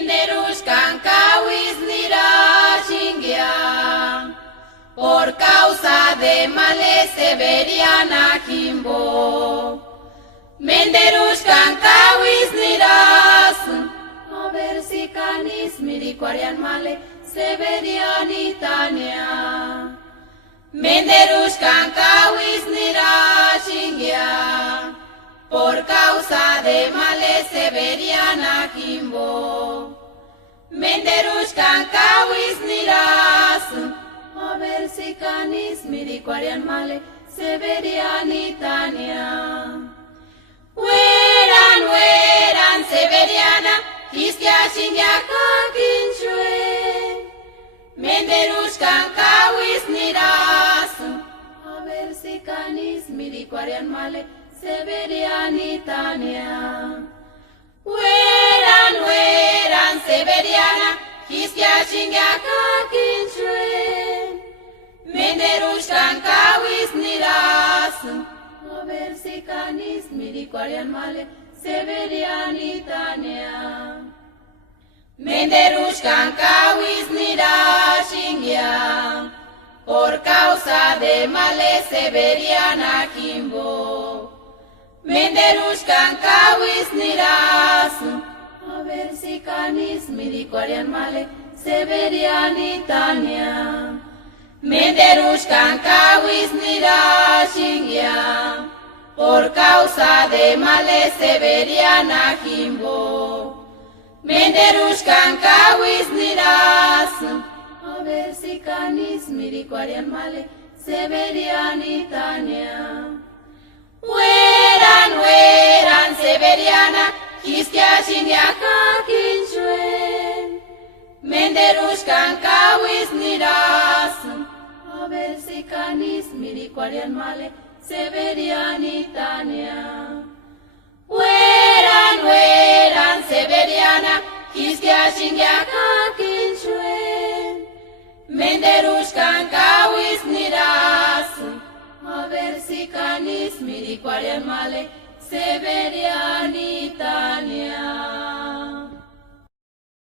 Menderuskan kawis nira chingia, por causa de males Severiana Kimbo. Menderuskan kawis niras, a ver si canis miriquarian male Severianitania. Menderuskan kawis nira chingia, por causa de males Severiana Kimbo. Menderuskan kawis niras, a ver si canis miriquarian male Severianitania. Weran Severiana, hiskia chingia kakinchue. Menderuskan kawis niras, a ver si canis miriquarian male Severianitania. Weran Severiana, hiskia chingia kakinchue. Menderuskan kawis niras, a ver si canis miriquarian male Severianitania. Menderuskan kawis nira chingia, por causa de males Severiana Kimbo. Menderuskan kawis niras, a ver si canis miriquarian male Severianitania. Menderuskan kawis nira chingia, por causa de males Severiana Kimbo. Menderuskan kawis niras, a ver si canis miriquarian male Severianitania. Weran Severiana, hiskia chingia kakinchue. Menderuskan kawis niras, a ver si canis miriquarian male Severianitania. Weran Severiana, hiskia chingia kakinchue. Menderuskan kawis niras, a ver si canis miriquarian male Severianitania.